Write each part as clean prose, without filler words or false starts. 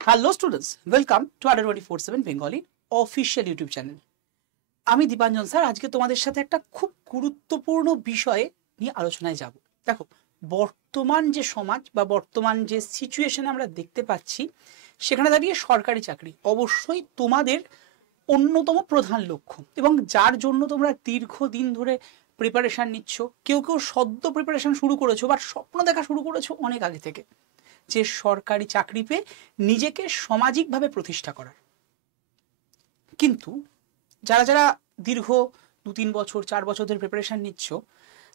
Hello students, welcome to Adda 24/7 Bengali official YouTube channel. আমি Dipanjan sir আজকে তোমাদের সাথে একটা খুব গুরুত্বপূর্ণ বিষয়ে নিয়ে আলোচনায় যাব। দেখো, বর্তমান যে সমাজ বা বর্তমান যে সিচুয়েশন আমরা দেখতে পাচ্ছি সেখানে দাঁড়িয়ে সরকারি চাকরি অবশ্যই তোমাদের অন্যতম প্রধান লক্ষ্য এবং যার জন্য তোমরা দীর্ঘদিন ধরে প্রিপারেশন নিচ্ছ। কেউ কেউ সদ্য প্রিপারেশন শুরু করেছো বা স্বপ্ন দেখা শুরু করেছো অনেক আগে থেকে, যে সরকারি চাকরি পেয়ে নিজেকে সামাজিকভাবে প্রতিষ্ঠা করার। কিন্তু যারা যারা দীর্ঘ 2-3 বছর 4 বছর ধরে প্রিপারেশন নিচ্ছ,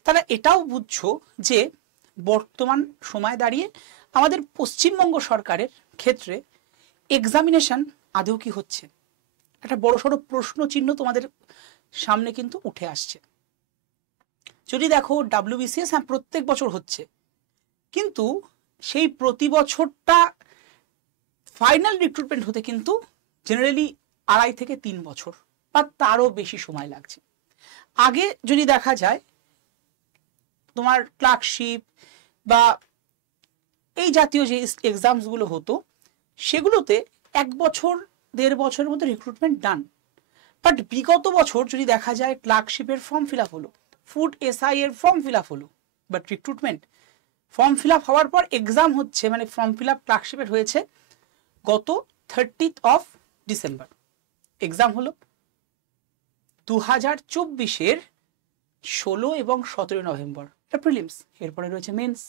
তারা এটাও বুঝছো যে বর্তমান সময় দাঁড়িয়ে আমাদের পশ্চিমবঙ্গ সরকারের ক্ষেত্রে এক্সামিনেশন আদৌ কি হচ্ছে, একটা বড়সড় প্রশ্ন চিহ্ন তোমাদের সামনে কিন্তু উঠে আসছে। যদি দেখো WBCS প্রত্যেক বছর হচ্ছে, কিন্তু সেই প্রতি বছরটা ফাইনাল রিক্রুটমেন্ট হতে কিন্তু জেনারেলি 2.5 থেকে 3 বছর বা তারও বেশি সময় লাগছে। আগে যদি দেখা যায় তোমার ক্লার্কশিপ বা এই জাতীয় যে এক্সামসগুলো হতো সেগুলোতে 1 বছর 1.5 বছরের মধ্যে রিক্রুটমেন্ট ডান। বাট বিগত বছর যদি দেখা যায় ক্লার্কশিপের ফর্ম ফিল আপ হলো, ফুড SI এর ফর্ম ফিল আপ হলো, but recruitment form fill up হওয়ার পর এক্সাম হচ্ছে, মানে ফর্ম ফিল আপ ক্লার্কশিপের হয়েছে গত 30 ডিসেম্বর, এক্সাম হলো 2024-এর 16 এবং 17 নভেম্বর, এটা প্রিলিমস, এরপরে রয়েছে মেন্স,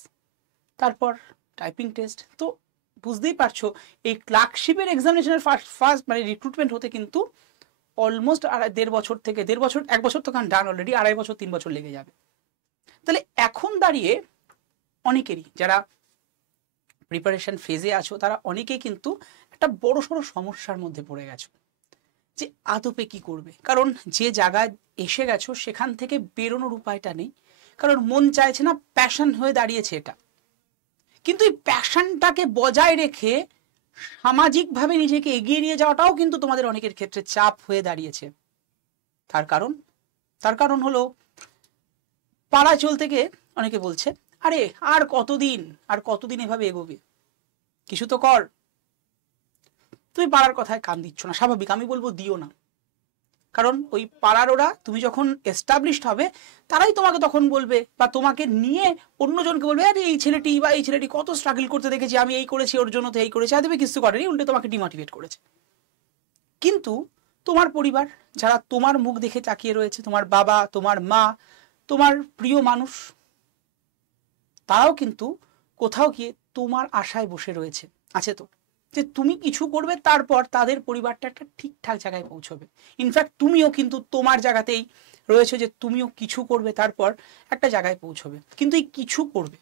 তারপর টাইপিং টেস্ট। তো বুঝতেই পারছো এই ক্লার্কশিপের এক্সামিনেশনের ফার্স্ট মানে রিক্রুটমেন্ট হতে কিন্তু অলমোস্ট 1.5 বছর থেকে 1.5 বছর, 1 বছর তো ডান অলরেডি, 2.5 বছর 3 বছর লেগে যাবে। তাহলে এখন দাঁড়িয়ে অনেকেরই যারা প্রিপারেশন ফেজে আছো তারা অনেকেই কিন্তু একটা বড়সড় সমস্যার মধ্যে পড়ে গেছো যে আদপে কি করবে। কারণ যে জায়গায় এসে গেছো সেখান থেকে বেরোনোর উপায়টা নেই, কারণ মন চাইছে না, প্যাশন হয়ে দাঁড়িয়েছে এটা। কিন্তু এই প্যাশনটাকে বজায় রেখে সামাজিকভাবে নিজেকে এগিয়ে নিয়ে যাওয়াটাও কিন্তু তোমাদের অনেকের ক্ষেত্রে চাপ হয়ে দাঁড়িয়েছে। তার কারণ হলো পাড়ায় চলতে গিয়ে অনেকে বলছে, আরে আর কতদিন এভাবে এগোবে, কিছু তো কর। তুমি পাড়ার কথায় কান দিচ্ছ না, স্বাভাবিক, আমি বলবো দিও না। কারণ ওই পাড়ার ওরা তুমি যখন এস্টাবলিশড হবে তারাই তোমাকে তখন বলবে বা তোমাকে নিয়ে অন্যজনকে বলবে, আরে এই ছেলেটি কত স্ট্রাগল করতে দেখেছি, আমি এই করেছি, ওর জন্য তো এই করেছি, আদবে কিছু করেনি, উল্টে তোমাকে ডিমোটিভেট করেছে। কিন্তু তোমার পরিবার যারা তোমার মুখ দেখে তাকিয়ে রয়েছে, তোমার বাবা, তোমার মা, তোমার প্রিয় মানুষ, তারাও কিন্তু কোথাও গিয়ে তোমার আশায় বসে রয়েছে, আছে তো, যে তুমি কিছু করবে, তারপর তাদের পরিবারটা একটা ঠিকঠাক জায়গায় পৌঁছবে। ইনফ্যাক্ট তুমিও কিন্তু তোমার জায়গাতেই রয়েছে যে তুমিও কিছু করবে, তারপর একটা জায়গায় পৌঁছবে। কিন্তু এই কিছু করবে,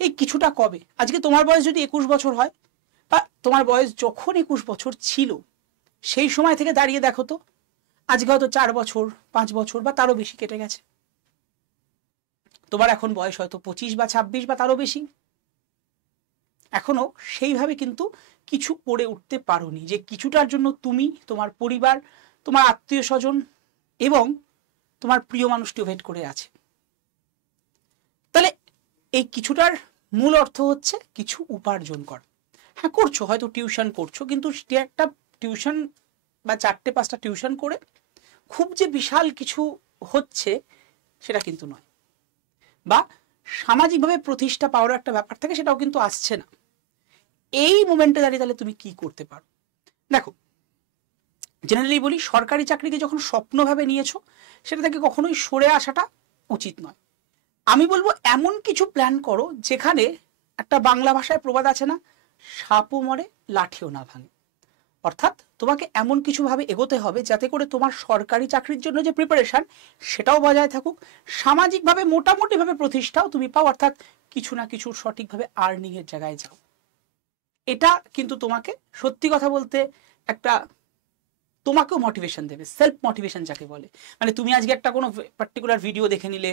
এই কিছুটা কবে? আজকে তোমার বয়স যদি 21 বছর হয়, বা তোমার বয়স যখন 21 বছর ছিল সেই সময় থেকে দাঁড়িয়ে দেখো তো আজকে হয়তো 4 বছর 5 বছর বা তারও বেশি কেটে গেছে। তোমার এখন বয়স হয়তো 25 বা 26 বা তারও বেশি, এখনো সেইভাবে কিন্তু কিছু করে উঠতে পারোনি যে কিছুটার জন্য তুমি, তোমার পরিবার, তোমার আত্মীয় স্বজন এবং তোমার প্রিয় মানুষটি ওয়েট করে আছে। তাহলে এই কিছুটার মূল অর্থ হচ্ছে কিছু উপার্জন কর। হ্যাঁ করছো, হয়তো টিউশন করছো, কিন্তু একটা টিউশন বা 4-5টা টিউশন করে খুব যে বিশাল কিছু হচ্ছে সেটা কিন্তু নয়, বা সামাজিকভাবে প্রতিষ্ঠা পাওয়ার একটা ব্যাপার থাকে, সেটাও কিন্তু আসছে না। এই মোমেন্টে দাঁড়িয়ে তাহলে তুমি কি করতে পারো? দেখো, জেনারেলি বলি, সরকারি চাকরিকে যখন স্বপ্নভাবে নিয়েছো সেটা থেকে কখনোই সরে আসাটা উচিত নয়। আমি বলবো এমন কিছু প্ল্যান করো যেখানে একটা বাংলা ভাষায় প্রবাদ আছে না, সাপও মরে লাঠিও না ভাঙে। অর্থাৎ তোমাকে এমন কিছু ভাবে এগোতে হবে যাতে করে তোমার সরকারি চাকরির জন্য যে প্রিপারেশন সেটাও বজায় থাকুক, সামাজিকভাবে মোটামুটিভাবে প্রতিষ্ঠাও তুমি পাও, অর্থাৎ কিছু না কিছু সঠিকভাবে আর্নিং এর জায়গায় যাও। এটা কিন্তু তোমাকে সত্যি কথা বলতে একটা তোমাকেও মোটিভেশন দেবে, সেলফ মোটিভেশন যাকে বলে। মানে তুমি আজকে একটা কোনো পার্টিকুলার ভিডিও দেখে নিলে,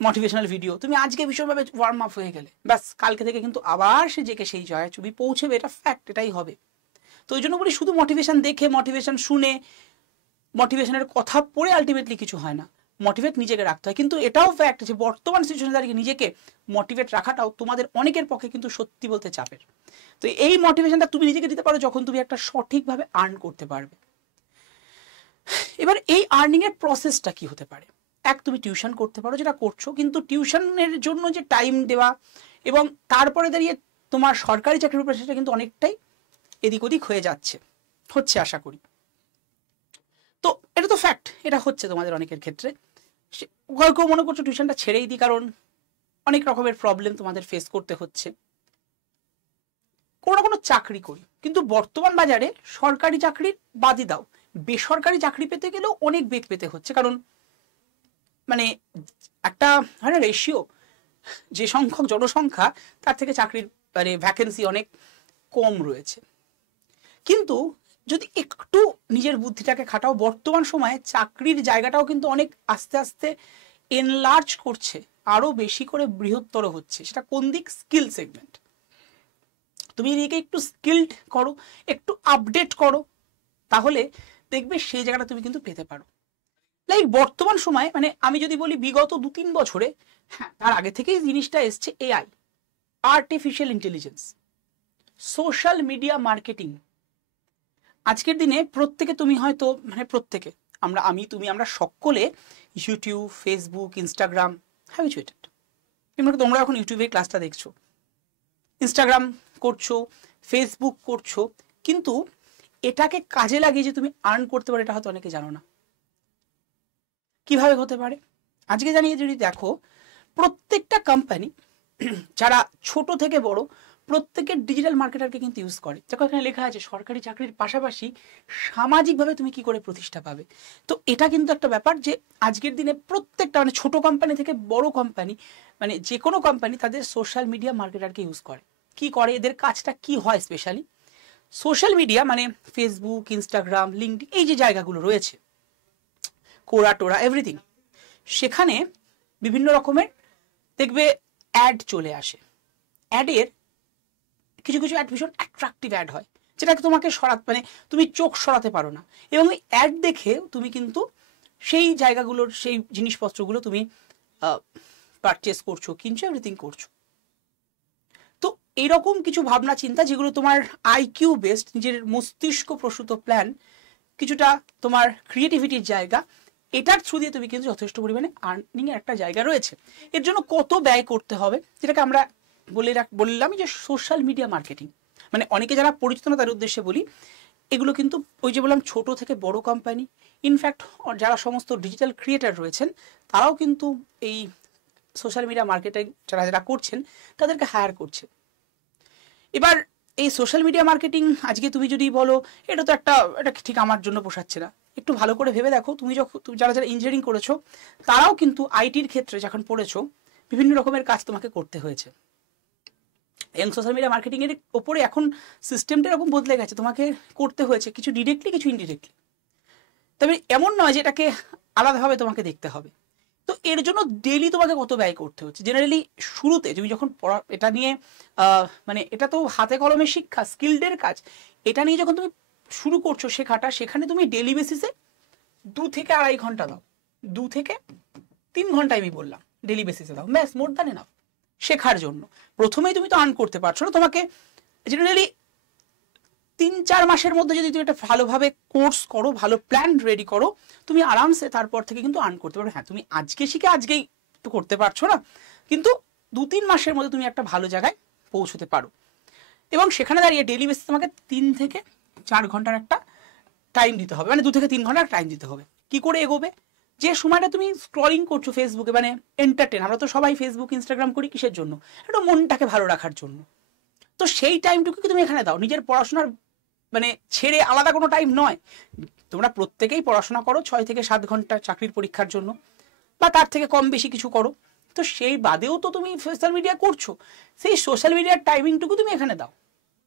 মোটিভেশনাল ভিডিও, তুমি আজকে ভীষণভাবে ওয়ার্ম আপ হয়ে গেলে, ব্যাস কালকে থেকে কিন্তু আবার সে জেকে সেই জায়গায় তুমি পৌঁছবে, এটা ফ্যাক্ট, এটাই হবে। তো ওই জন্য বলি শুধু মোটিভেশন দেখে, মোটিভেশন শুনে, মোটিভেশনের কথা পড়ে আলটিমেটলি কিছু হয় না। মোটিভেট নিজেকে রাখতে হয়। কিন্তু এটাও ফ্যাক্ট যে বর্তমান সিচুয়েশনে দাঁড়িয়ে নিজেকে মোটিভেট রাখাটাও তোমাদের অনেকের পক্ষে কিন্তু সত্যি বলতে চাপের। তো এই মোটিভেশনটা তুমি নিজেকে দিতে পারো যখন তুমি একটা সঠিকভাবে আর্ন করতে পারবে। এবার এই আর্নিং এর প্রসেসটা কি হতে পারে? এক, তুমি টিউশন করতে পারো, যেটা করছো, কিন্তু টিউশনের জন্য যে টাইম দেওয়া এবং তারপরে দাঁড়িয়ে তোমার সরকারি চাকরির উপরে সেটা কিন্তু অনেকটাই এদিক ওদিক হয়ে হচ্ছে আশা করি। তো এটা তো ফ্যাক্ট, এটা হচ্ছে তোমাদের অনেকের ক্ষেত্রে। কেউ মনে করছো টিউশনটা ছেড়েই দিই কারণ অনেক রকমের প্রবলেম তোমাদের ফেস করতে হচ্ছে। কোনো না কোনো চাকরি করি, কিন্তু বর্তমান বাজারে সরকারি চাকরির বাদই দাও, বেসরকারি চাকরি পেতে গেলেও অনেক বেগ পেতে হচ্ছে। কারণ মানে একটা হয় না রেশিও, যে সংখ্যক জনসংখ্যা তার থেকে চাকরির মানে ভ্যাকেন্সি অনেক কম রয়েছে। কিন্তু যদি একটু নিজের বুদ্ধিটাকে খাটাও, বর্তমান সময়ে চাকরির জায়গাটাও কিন্তু অনেক আস্তে আস্তে এনলার্জ করছে, আরো বেশি করে বৃহত্তর হচ্ছে। সেটা কোন দিক? Skill segment. তুমি নিজেকে একটু স্কিলড করো, একটু আপডেট করো, তাহলে দেখবে সেই জায়গাটা তুমি কিন্তু পেতে পারো। লাইক বর্তমান সময়ে মানে আমি যদি বলি বিগত 2-3 বছরে, হ্যাঁ তার আগে থেকেই জিনিসটা এসছে, AI, artificial intelligence, social media marketing. আজকের দিনে প্রত্যেকে, তুমি হয়তো মানে প্রত্যেকে, আমরা সকলে ইউটিউব, ফেসবুক, ইনস্টাগ্রাম হ্যাবিচুয়েটেড। তোমরা এখন ইউটিউবে ক্লাসটা দেখছো, ইনস্টাগ্রাম করছো, ফেসবুক করছো, কিন্তু এটাকে কাজে লাগিয়ে যে তুমি আর্ন করতে পারো এটা হয়তো অনেকে জানো না। কিভাবে হতে পারে? আজকে জানিয়ে যদি দেখো, প্রত্যেকটা কোম্পানি যারা ছোট থেকে বড় প্রত্যেকের ডিজিটাল মার্কেটারকে কিন্তু ইউজ করে। দেখো এখানে লেখা আছে সরকারি চাকরির পাশাপাশি সামাজিকভাবে তুমি কি করে প্রতিষ্ঠা পাবে। তো এটা কিন্তু একটা ব্যাপার যে আজকের দিনে প্রত্যেকটা মানে ছোট কোম্পানি থেকে বড় কোম্পানি, মানে যে কোনো কোম্পানি তাদের সোশ্যাল মিডিয়া মার্কেটারকে ইউজ করে। কি করে, এদের কাজটা কি হয়? স্পেশালি সোশ্যাল মিডিয়া মানে ফেসবুক, ইনস্টাগ্রাম, লিঙ্কডইন, এই যে জায়গাগুলো রয়েছে, কোরা টোরা এভরিথিং, সেখানে বিভিন্ন রকমের দেখবে অ্যাড চলে আসে। অ্যাডের কিছু কিছু অ্যাড ভীষণ অ্যাট্রাকটিভ অ্যাড হয়, যেটাকে তোমাকে মানে তুমি চোখ সরাতে পারো না, এবং ওই অ্যাড দেখে তুমি কিন্তু সেই জায়গাগুলোর সেই জিনিসপত্রগুলো তুমি পারচেস করছো, কিনছো, এভরিথিং করছো। তো এইরকম কিছু ভাবনা চিন্তা যেগুলো তোমার আইকিউ বেসড, নিজের মস্তিষ্ক প্রসূত প্ল্যান, কিছুটা তোমার ক্রিয়েটিভিটির জায়গা, এটার থ্রু দিয়ে তুমি কিন্তু যথেষ্ট পরিমাণে আর্নিং এর একটা জায়গা রয়েছে। এর জন্য কত ব্যয় করতে হবে, যেটাকে আমরা বললাম যে সোশ্যাল মিডিয়া মার্কেটিং। মানে অনেকে যারা পরিচিত না তার উদ্দেশ্যে বলি, এগুলো কিন্তু ওই যে বললাম ছোট থেকে বড় কোম্পানি, ইনফ্যাক্ট যারা সমস্ত ডিজিটাল ক্রিয়েটার রয়েছেন তারাও কিন্তু এই সোশ্যাল মিডিয়া মার্কেটিং যারা করছেন তাদেরকে হায়ার করছে। এবার এই সোশ্যাল মিডিয়া মার্কেটিং আজকে তুমি যদি বলো এটা তো এটা ঠিক আমার জন্য পোষাচ্ছে না, একটু ভালো করে ভেবে দেখো, তুমি যারা ইঞ্জিনিয়ারিং করেছো তারাও কিন্তু আইটির ক্ষেত্রে যখন পড়েছো বিভিন্ন রকমের কাজ তোমাকে করতে হয়েছে। এবং সোশ্যাল মিডিয়া মার্কেটিং এর ওপরে এখন সিস্টেমটা এরকম বদলে গেছে, তোমাকে করতে হয়েছে কিছু ডিরেক্টলি, কিছু ইনডিরেক্টলি। তবে এমন নয় যে এটাকে আলাদাভাবে তোমাকে দেখতে হবে। তো এর জন্য ডেইলি তোমাকে কত ব্যয় করতে হচ্ছে। জেনারেলি শুরুতে তুমি যখন এটা নিয়ে মানে এটা তো হাতে কলমে শিক্ষা, স্কিলডের কাজ, এটা নিয়ে যখন তুমি শুরু করছো শেখাটা, সেখানে তুমি ডেইলি বেসিসে 2 থেকে 2.5 ঘন্টা দাও, 2 থেকে 3 ঘন্টা আমি বললাম ডেইলি বেসিসে দাও, ব্যাস, মোর দ্যান এনাফ শেখার জন্য। প্রথমেই তুমি তো আর্ন করতে পারছো না, তোমাকে জেনারেলি 3-4 মাসের মধ্যে যদি তুমি একটা ভালোভাবে কোর্স করো, ভালো প্ল্যান রেডি করো, তুমি আরামসে তারপর থেকে কিন্তু আর্ন করতে পারবে। হ্যাঁ, তুমি আজকে শিখে আজকেই তো করতে পারছো না, কিন্তু 2-3 মাসের মধ্যে তুমি একটা ভালো জায়গায় পৌঁছতে পারো। এবং সেখানে দাঁড়িয়ে ডেইলি বেসিস তোমাকে 3 থেকে 4 ঘন্টার একটা টাইম দিতে হবে, মানে 2 থেকে 3 ঘন্টার টাইম দিতে হবে। কি করে এগোবে? যে সময়টা তুমি স্ক্রলিং করছো ফেসবুকে, মানে এন্টারটেন, আমরা তো সবাই ফেসবুক, ইনস্টাগ্রাম করি কিসের জন্য? একটু মনটাকে ভালো রাখার জন্য। তো সেই টাইমটুকু তুমি এখানে দাও, নিজের পড়াশোনার মানে ছেড়ে আলাদা কোনো টাইম নয়। তোমরা প্রত্যেকেই পড়াশোনা করো 6 থেকে 7 ঘন্টা চাকরির পরীক্ষার জন্য, বা তার থেকে কম বেশি কিছু করো, তো সেই বাদেও তো তুমি সোশ্যাল মিডিয়া করছো, সেই সোশ্যাল মিডিয়ার টাইমিংটুকু তুমি এখানে দাও।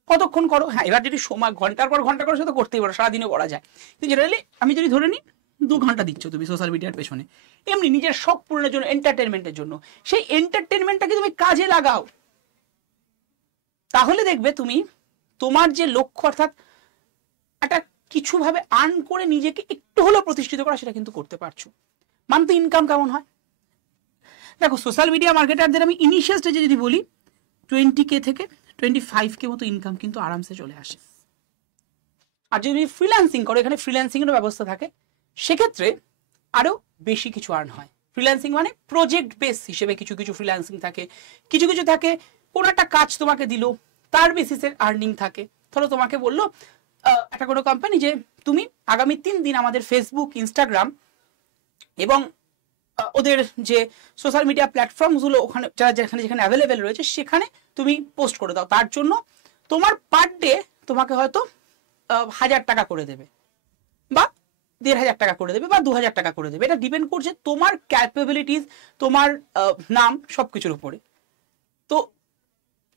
কতক্ষণ করো? হ্যাঁ, এবার যদি সময় ঘন্টার পর ঘন্টা করো সে তো করতেই পারো, সারাদিনও করা যায়, কিন্তু জেনারেলি আমি যদি ধরে নিই 2 ঘন্টা দিচ্ছ তুমি সোশ্যাল মিডিয়ার পেছনে, এমনি নিজের শখ পূরণের জন্য, এন্টারটেনমেন্টের জন্য, সেই এন্টারটেনমেন্টটাকে তুমি কাজে লাগাও, তাহলে দেখবে তুমি তোমার যে লক্ষ্য, অর্থাৎ একটা কিছুভাবে আর্ন করে নিজেকে একটু হলেও প্রতিষ্ঠিত করা, সেটা কিন্তু করতে পারছো। মান্থলি ইনকাম কেমন হয়? দেখো সোশ্যাল মিডিয়া মার্কেটারদের আমি ইনিশিয়াল স্টেজে যদি বলি 20K থেকে 25K মতো ইনকাম কিন্তু আরামসে চলে আসে। আর যদি ফ্রিল্যান্সিং করো, এখানে ফ্রিল্যান্সিংয়েরও ব্যবস্থা থাকে, সেক্ষেত্রে আরও বেশি কিছু আর্ন হয়। ফ্রিল্যান্সিং মানে প্রজেক্ট বেস হিসেবে কিছু কিছু ফ্রিল্যান্সিং থাকে, কিছু কিছু থাকে কোনো একটা কাজ তোমাকে দিল তার বেসিসের আর্নিং থাকে। ধরো তোমাকে বললো একটা কোনো কোম্পানি যে তুমি আগামী 3 দিন আমাদের ফেসবুক, ইনস্টাগ্রাম এবং ওদের যে সোশ্যাল মিডিয়া প্ল্যাটফর্মসগুলো ওখানে যেখানে অ্যাভেলেবেল রয়েছে সেখানে তুমি পোস্ট করে দাও, তার জন্য তোমার পার ডে তোমাকে হয়তো 1000 টাকা করে দেবে বা 1500 টাকা করে দেবে বা 2000 টাকা করে দেবে। এটা ডিপেন্ড করছে তোমার ক্যাপাবিলিটিস, তোমার নাম, সবকিছুর উপরে। তো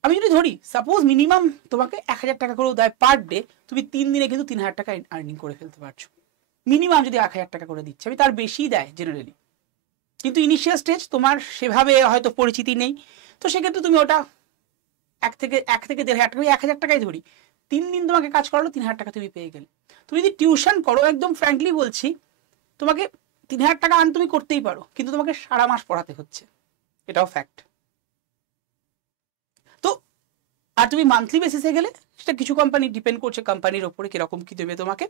আমি যদি ধরি সাপোজ মিনিমাম তোমাকে 1000 টাকা করেও দেয় পার ডে, তুমি 3 দিনে কিন্তু 3000 টাকা আর্নিং করে ফেলতে পারছো। মিনিমাম যদি 1000 টাকা করে দিচ্ছে, আমি তার বেশি দেয় জেনারেলি, কিন্তু ইনিশিয়াল স্টেজ তোমার সেভাবে হয়তো পরিচিতি নেই, তো সেক্ষেত্রে তুমি ওটা 1 থেকে 1500 টাকা, 1000 টাকাই ধরি, 3 দিন তোমাকে কাজ করালো, 3000 টাকা তুমি পেয়ে গেলে। তুমি যদি টিউশন করো, একদম ফ্র্যাঙ্কলি বলছি, তোমাকে 3000 টাকা আর্ন তুমি করতেই পারো, কিন্তু তোমাকে সারা মাস পড়াতে হচ্ছে, এটাও ফ্যাক্ট। তো আর তুমি মান্থলি বেসিসে গেলে সেটা কিছু কোম্পানি ডিপেন্ড করছে কোম্পানির ওপরে কিরকম কি দেবে তোমাকে,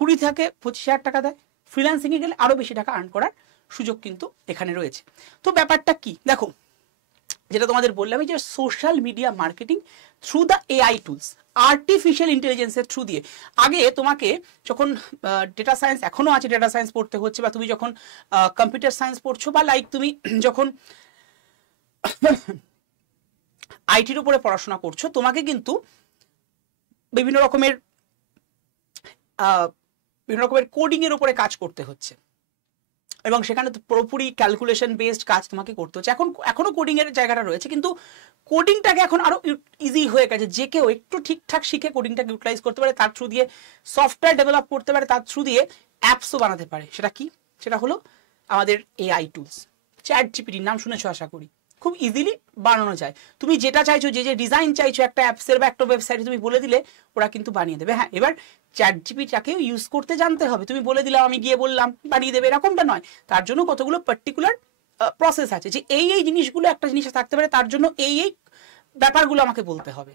20 থেকে 25,000 টাকা দেয়। ফ্রিল্যান্সিংয়ে গেলে আরও বেশি টাকা আর্ন করার সুযোগ কিন্তু এখানে রয়েছে। তো ব্যাপারটা কি দেখো, যেটা তোমাদের বললাম যে social media marketing through the AI tools, artificial ইন্টেলিজেন্সের থ্রু দিয়ে। আগে তোমাকে যখন ডেটা সায়েন্স, এখনো আছে ডেটা সায়েন্স পড়তে হচ্ছে, বা তুমি যখন কম্পিউটার সায়েন্স পড়ছো, বা লাইক তুমি যখন আইটির উপরে পড়াশোনা করছো, তোমাকে কিন্তু বিভিন্ন রকমের কোডিং এর উপরে কাজ করতে হচ্ছে, এবং সেখানে তো পুরোপুরি ক্যালকুলেশন বেসড কাজ তোমাকে করতে হচ্ছে। এখনো কোডিং এর জায়গাটা রয়েছে, কিন্তু কোডিংটাকে এখন আরো ইজি হয়ে গেছে, যে কেউ একটু ঠিকঠাক শিখে কোডিংটাকে ইউটিলাইজ করতে পারে, তার থ্রু দিয়ে সফটওয়্যার ডেভেলপ করতে পারে, তার থ্রু দিয়ে অ্যাপসও বানাতে পারে। সেটা কি? সেটা হলো আমাদের এআই টুলস। চ্যাট জিপিটির নাম শুনেছো আশা করি, খুব ইজিলি বানানো যায়। তুমি যেটা চাইছো, যে ডিজাইন চাইছো একটা অ্যাপসের বা একটা ওয়েবসাইটে, তুমি বলে দিলে ওরা কিন্তু বানিয়ে দেবে। হ্যাঁ, এবার চ্যাট জিপিটিটাকেও ইউজ করতে জানতে হবে। তুমি বলে দিলাম, আমি গিয়ে বললাম, বানিয়ে দেবে, এরকমটা নয়। তার জন্য কতগুলো পার্টিকুলার প্রসেস আছে, যে এই জিনিসগুলো একটা জিনিসে থাকতে পারে, তার জন্য এই ব্যাপারগুলো আমাকে বলতে হবে।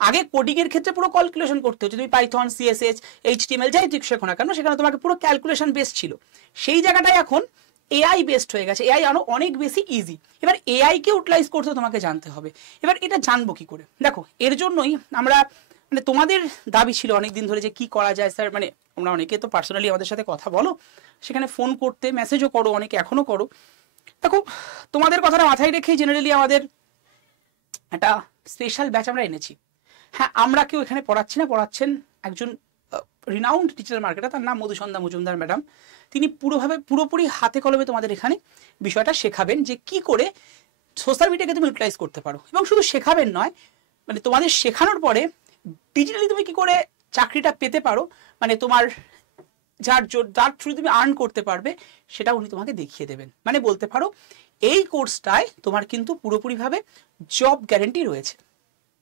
আগে কোডিং এর ক্ষেত্রে পুরো ক্যালকুলেশন করতে হচ্ছে, তুমি পাইথন, সিএসএস, এইচটিএমএল যাই তুই শেখো না কেন, সেখানে তোমাকে পুরো ক্যালকুলেশন বেস ছিল। সেই জায়গাটাই এখন এআই বেসড হয়ে গেছে, এআই আরো অনেক বেশি ইজি। এবার এআই কে ইউটিলাইজ করতে তোমাকে জানতে হবে। এবার এটা জানবো কি করে? দেখো, এর জন্যই আমরা মানে তোমাদের দাবি ছিল অনেকদিন ধরে যে কি করা যায় স্যার, মানে তোমরা অনেকে তো পার্সোনালি আমাদের সাথে কথা বলো, সেখানে ফোন করতে, মেসেজও করো, অনেকে এখনো করো। দেখো, তোমাদের কথাটা মাথায় রেখেই জেনারেলি আমাদের একটা স্পেশাল ব্যাচ আমরা এনেছি। হ্যাঁ, আমরা কেউ এখানে পড়াচ্ছি না, পড়াচ্ছেন একজন রিনাউন্ড ডিজিটাল মার্কেটার, তার নাম মধুসন্ধ্যা মজুমদার ম্যাডাম। তিনি পুরোপুরি হাতে কলমে তোমাদের এখানে বিষয়টা শেখাবেন, যে কি করে সোশ্যাল মিডিয়াকে তুমি ইউটিলাইজ করতে পারো। এবং শুধু শেখাবেন নয়, মানে তোমাদের শেখানোর পরে ডিজিটালি তুমি কি করে চাকরিটা পেতে পারো, মানে তোমার যার থ্রু তুমি আর্ন করতে পারবে, সেটা উনি তোমাকে দেখিয়ে দেবেন। মানে বলতে পারো এই কোর্সটায় তোমার কিন্তু পুরোপুরিভাবে জব গ্যারেন্টি রয়েছে।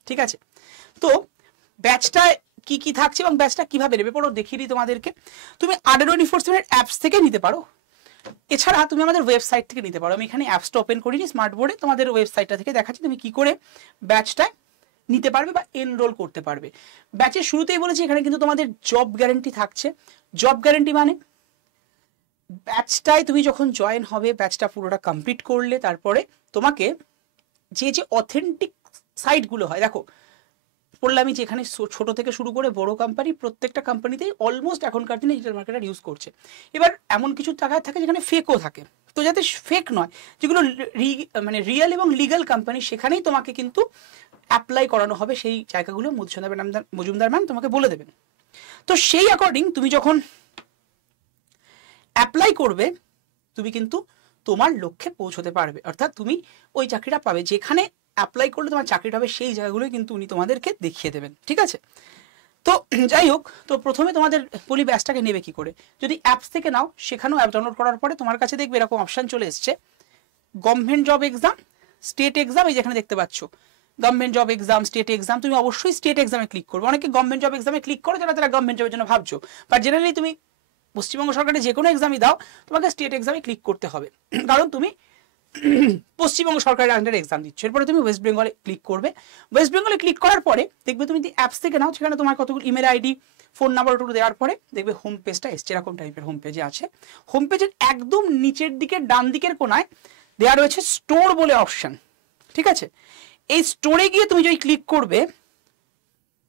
ঠিক আছে, তো ব্যাচটায় কি কি থাকছে এবং ব্যাচটা কিভাবে নেবে পড়ো দেখিয়ে দিই তোমাদেরকে। তুমি ADO24/7 অ্যাপস থেকে নিতে পারো, এছাড়া তুমি আমাদের ওয়েবসাইট থেকে নিতে পারো। আমি এখানে অ্যাপসটা ওপেন করিনি, স্মার্ট বোর্ডে তোমাদের ওয়েবসাইটটা থেকে দেখাচ্ছি তুমি কি করে ব্যাচটায় নিতে পারবে বা এনরোল করতে পারবে। ব্যাচের শুরুতেই বলেছি এখানে কিন্তু তোমাদের জব গ্যারেন্টি থাকছে। জব গ্যারেন্টি মানে ব্যাচটায় তুমি যখন জয়েন হবে, ব্যাচটা পুরোটা কমপ্লিট করলে তারপরে তোমাকে যে অথেন্টিক সাইটগুলো হয়, দেখো বললামই যে এখানে ছোট থেকে শুরু করে বড় কোম্পানি, প্রত্যেকটা কোম্পানিতেই অলমোস্ট এখনকার দিনে ডিজিটাল মার্কেটার ইউজ করছে। এবার এমন কিছু জায়গায় থাকে যেখানে ফেকও থাকে, তো যাতে ফেক নয়, যেগুলো মানে রিয়েল এবং লিগাল কোম্পানি, সেখানেই তোমাকে কিন্তু অ্যাপ্লাই করানো হবে। সেই জায়গাগুলো মধুসন্ধ্যা মজুমদার ম্যাম তোমাকে বলে দেবেন। তো সেই অ্যাকর্ডিং তুমি যখন অ্যাপ্লাই করবে, তুমি কিন্তু তোমার লক্ষ্যে পৌঁছতে পারবে, অর্থাৎ তুমি ওই চাকরিটা পাবে। যেখানে অ্যাপ্লাই করলে তোমার চাকরিটা হবে, সেই জায়গাগুলোই কিন্তু উনি তোমাদেরকে দেখিয়ে দেবেন। ঠিক আছে, তো যাই হোক, তো প্রথমে তোমাদের বলি ব্যাচটাকে নেবে কি করে। যদি অ্যাপস থেকে নাও, সেখানেও অ্যাপ ডাউনলোড করার পরে তোমার কাছে দেখবে এরকম অপশান চলে এসছে, government job exam, state exam. এই যেখানে দেখতে পাচ্ছ government job exam, state exam. তুমি অবশ্যই স্টেট এক্সামে ক্লিক করবে। অনেকে গভর্নমেন্ট জব এক্সামে ক্লিক করো যারা গভর্নমেন্ট জবের জন্য ভাবছো, বাট জেনারেলি তুমি পশ্চিমবঙ্গ সরকারের যে কোনো এক্সামই দাও তোমাকে স্টেট এক্সামে ক্লিক করতে হবে, কারণ তুমি পশ্চিমবঙ্গ সরকারের আন্ডারে এক্সাম দিচ্ছ। এরপরে তুমি ওয়েস্ট বেঙ্গলে ক্লিক করবে। ওয়েস্ট বেঙ্গলে ক্লিক করার পরে দেখবে তুমি যদি অ্যাপস থেকে নাও, সেখানে তোমার কতগুলো ইমেল আইডি, ফোন নাম্বার ওটুকু দেওয়ার পরে দেখবে হোম পেজটা এসছে, এরকম টাইপের হোম পেজে আছে। হোম পেজের একদম নিচের দিকে ডান দিকের কোনায় দেওয়া রয়েছে স্টোর বলে অপশন, ঠিক আছে। এই স্টোরে গিয়ে তুমি যদি ক্লিক করবে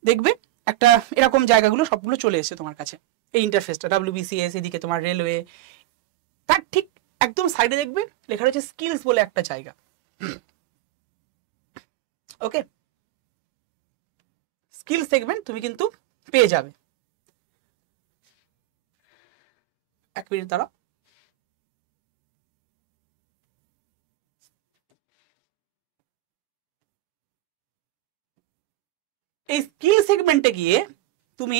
দেখবে একটা এরকম জায়গাগুলো সবগুলো চলে এসেছে তোমার কাছে। এই ইন্টারফেসটা WBCS, এদিকে তোমার রেলওয়ে, তার ঠিক একদম সাইডে দেখবে লেখা রয়েছে স্কিলস বলে একটা জায়গা। ওকে, স্কিল সেগমেন্ট তুমি কিন্তু পেয়ে যাবে। এক মিনিট দাঁড়াও, এই স্কিল সেগমেন্টে গিয়ে তুমি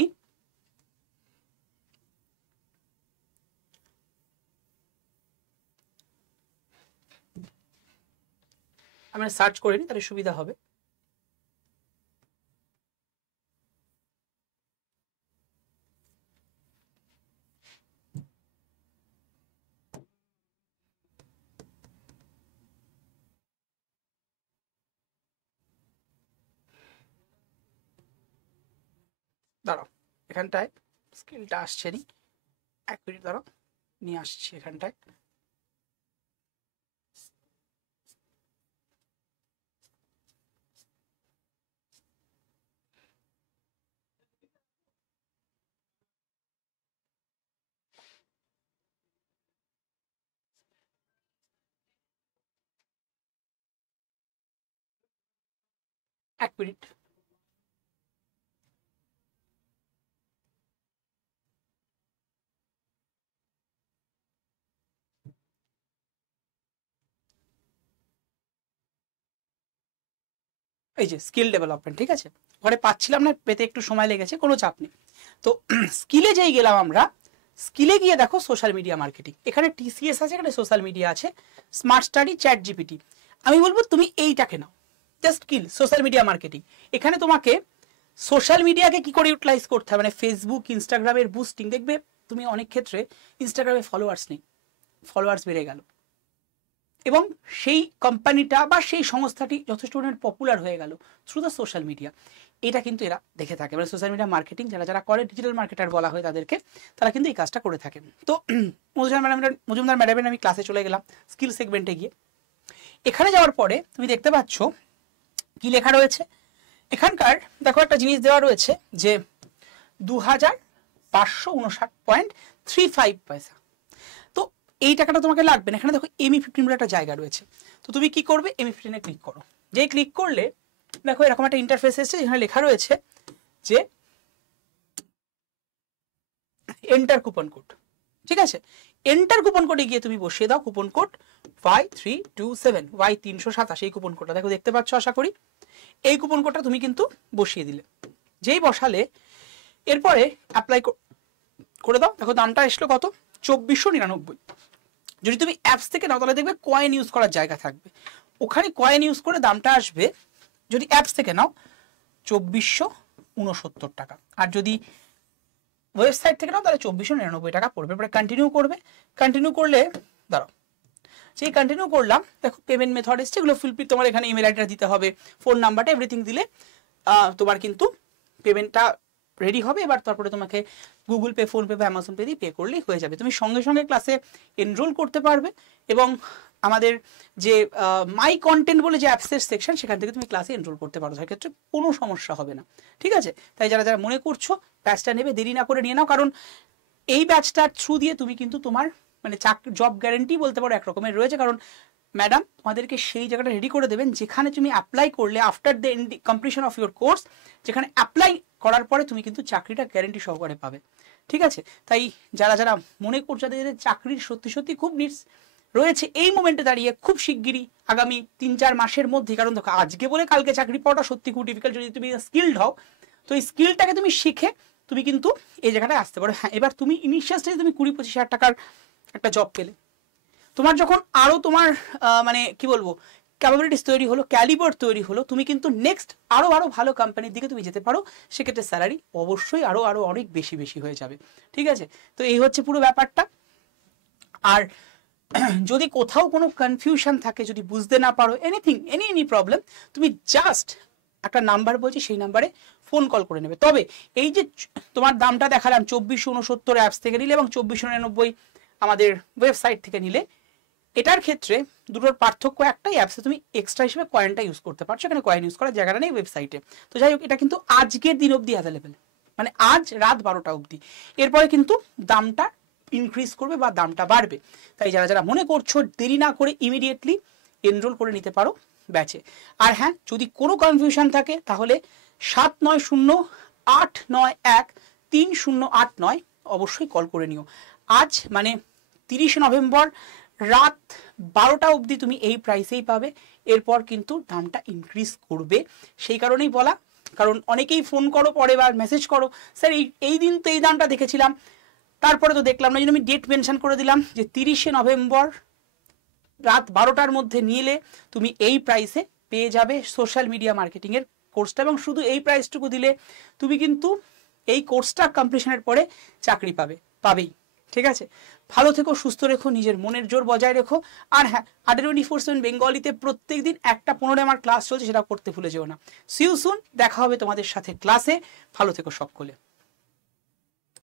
আমরা সার্চ করে নিই, তাহলে সুবিধা হবে। দাঁড়াও, এখানটায় স্কিলটা আসছে নি, এক মিনিট দাঁড়াও, নিয়ে আসছি এখানটায়। এক মিনিট, এই যে স্কিল ডেভেলপমেন্ট, ঠিক আছে, ওখানে পাচ্ছিলাম না, পেতে একটু সময় লেগেছে, কোনো চাপ নেই। তো স্কিলে যেই গেলাম আমরা, স্কিলে গিয়ে দেখো সোশ্যাল মিডিয়া মার্কেটিং, এখানে TCS আছে, এখানে সোশ্যাল মিডিয়া আছে, স্মার্ট স্টাডি, চ্যাট জিপিটি। আমি বলবো তুমি এইটাকে নাও, just skill social media marketing. এখানে তোমাকে সোশ্যাল মিডিয়াকে কি করে ইউটিলাইজ করতে হবে, মানে ফেসবুক, ইনস্টাগ্রামের বুস্টিং। দেখবে তুমি অনেক ক্ষেত্রে ইনস্টাগ্রামে ফলোয়ার্স নেই, ফলোয়ার্স বেড়ে গেল, এবং সেই কোম্পানিটা বা সেই সংস্থাটি যথেষ্ট পপুলার হয়ে গেল থ্রু দ্য সোশ্যাল মিডিয়া। এটা কিন্তু এরা দেখে থাকে, মানে সোশ্যাল মিডিয়া মার্কেটিং যারা যারা করে, ডিজিটাল মার্কেটার বলা হয় তাদেরকে, তারা কিন্তু এই কাজটা করে থাকে। তো মজুমদার ম্যাডামের আমি ক্লাসে চলে গেলাম স্কিল সেগমেন্টে গিয়ে। এখানে যাওয়ার পরে তুমি দেখতে পাচ্ছ কি লেখা রয়েছে। এখানকার দেখো একটা জিনিস দেওয়া রয়েছে যে 2559.35 পয়সা। তো এই টাকাটা তোমাকে লাগবে না। এখানে দেখো ME15 বলে একটা জায়গা রয়েছে। তো তুমি কি করবে, ME15 এ ক্লিক করো। যেই ক্লিক করলে দেখো এরকম একটা ইন্টারফেস এসেছে, যেখানে লেখা রয়েছে যে এন্টার কুপন কোড, ঠিক আছে। এন্টার কুপন কোডে গিয়ে তুমি বসিয়ে দাও কুপন কোড Y327, Y327, এই কুপন কোডটা দেখো, দেখতে পাচ্ছ আশা করি। এই কুপন কোডটা তুমি কিন্তু বসিয়ে দিলে, যেই বসালে এরপরে অ্যাপ্লাই করে দাও। দেখো দামটা এসলো কত, 2499। যদি তুমি অ্যাপস থেকে নাও তাহলে দেখবে কয়েন ইউজ করার জায়গা থাকবে, ওখানে কয়েন ইউজ করে দামটা আসবে, যদি অ্যাপস থেকে নাও 2469 টাকা, আর যদি ওয়েবসাইট থেকে নাও তাহলে 2499 টাকা পড়বে। এরপরে কন্টিনিউ করবে। কন্টিনিউ করলে দাঁড়াও, সেই কন্টিনিউ করলাম, দেখো পেমেন্ট মেথড এসছে, এগুলো ফুলফিল, তোমার এখানে ইমেল আইডিটা দিতে হবে, ফোন নাম্বারটা, এভরিথিং দিলে তোমার কিন্তু পেমেন্টটা রেডি হবে। এবার তারপরে তোমাকে গুগল পে, ফোনপে বা অ্যামাজন পে দিয়ে পে করলেই হয়ে যাবে। তুমি সঙ্গে সঙ্গে ক্লাসে এনরোল করতে পারবে, এবং আমাদের যে মাই কন্টেন্ট বলে যে অ্যাপসের সেকশন, সেখান থেকে তুমি ক্লাসে এনরোল করতে পারো, সেক্ষেত্রে কোনো সমস্যা হবে না, ঠিক আছে। তাই যারা যারা মনে করছো ব্যাচটা নেবে, দেরি না করে নিয়ে নাও, কারণ এই ব্যাচটার থ্রু দিয়ে তুমি কিন্তু তোমার মানে জব গ্যারেন্টি বলতে পারো এক রকমের রয়েছে। কারণ ম্যাডাম তোমাদেরকে সেই জায়গাটা রেডি করে দেবেন যেখানে তুমি অ্যাপ্লাই করলে after the completion of your course, যেখানে অ্যাপ্লাই করার পরে তুমি কিন্তু চাকরিটা গ্যারেন্টি সহকারে পাবে, ঠিক আছে। তাই যারা যারা মনে করছো যাদের চাকরির সত্যি সত্যি খুব নিডস রয়েছে, এই মোমেন্টে দাঁড়িয়ে খুব শিগগিরই আগামী 3-4 মাসের মধ্যে, কারণ দেখো আজকে বলে কালকে চাকরি পাওয়াটা সত্যি খুব ডিফিকাল্ট, যদি তুমি স্কিলড হও, তো এই স্কিলটাকে তুমি শিখে তুমি কিন্তু এই জায়গাটায় আসতে পারো। হ্যাঁ, এবার তুমি ইনিশিয়াল স্টেজে তুমি 20-25 হাজার টাকার একটা জব পেলে, তোমার যখন আরও তোমার মানে কি বলবো ক্যাপাবিলিটিস তৈরি হলো, ক্যালিবার তৈরি হলো, তুমি কিন্তু নেক্সট আরো ভালো কোম্পানির দিকে তুমি যেতে পারো, সেক্ষেত্রে স্যালারি অবশ্যই আরো অনেক বেশি হয়ে যাবে। ঠিক আছে, তো এই হচ্ছে পুরো ব্যাপারটা। আর যদি কোথাও কোনো কনফিউশন থাকে, যদি বুঝতে না পারো এনিথিং, এনি প্রবলেম, তুমি জাস্ট একটা নাম্বার বলছি, সেই নাম্বারে ফোন কল করে নেবে। তবে এই যে তোমার দামটা দেখালাম 2469 অ্যাপস থেকে নিলে এবং 2499 আমাদের ওয়েবসাইট থেকে নিলে, এটার ক্ষেত্রে দুটোর পার্থক্য একটাই, অ্যাপসে তুমি এক্সট্রা হিসেবে কয়েনটা ইউজ করতে পারছো, এখানে কয়েন ইউজ করার জায়গাটা নেই ওয়েবসাইটে। তো যাই হোক, এটা কিন্তু আজকের দিন অবধি অ্যাভেলেবেল, মানে আজ রাত 12টা অবধি। এরপরে কিন্তু দামটা ইনক্রিজ করবে বা দামটা বাড়বে। তাই যারা মনে করছো, দেরি না করে ইমিডিয়েটলি এনরোল করে নিতে পারো ব্যাচে। আর হ্যাঁ, যদি কোনো কনফিউশন থাকে তাহলে 7908913089 অবশ্যই কল করে নিও। আজ মানে 30 নভেম্বর রাত 12টা অবধি তুমি এই প্রাইসেই পাবে, এরপর কিন্তু দামটা ইনক্রিজ করবে। সেই কারণেই বলা, কারণ অনেকেই ফোন করো পরে বা মেসেজ করো, স্যার এই দিন তো এই দামটা দেখেছিলাম, তারপরে তো দেখলাম না, এই জন্য আমি ডেট মেনশন করে দিলাম যে 30 নভেম্বর রাত 12টার মধ্যে নিলে তুমি এই প্রাইসে পেয়ে যাবে সোশ্যাল মিডিয়া মার্কেটিংয়ের কোর্সটা। এবং শুধু এই প্রাইসটুকু দিলে তুমি কিন্তু এই কোর্সটা কমপ্লিশনের পরে চাকরি পাবেই। ঠিক আছে, ভালো থেকো, সুস্থ রেখো, নিজের মনের জোর বজায় রেখো। আর হ্যাঁ, ADA24/7 বেঙ্গলিতে প্রত্যেক দিন 1:15 আমার ক্লাস চলছে, সেটা করতে ভুলে যেও না। সি ইউ সুন, দেখা হবে তোমাদের সাথে ক্লাসে। ভালো থেকো সকলে।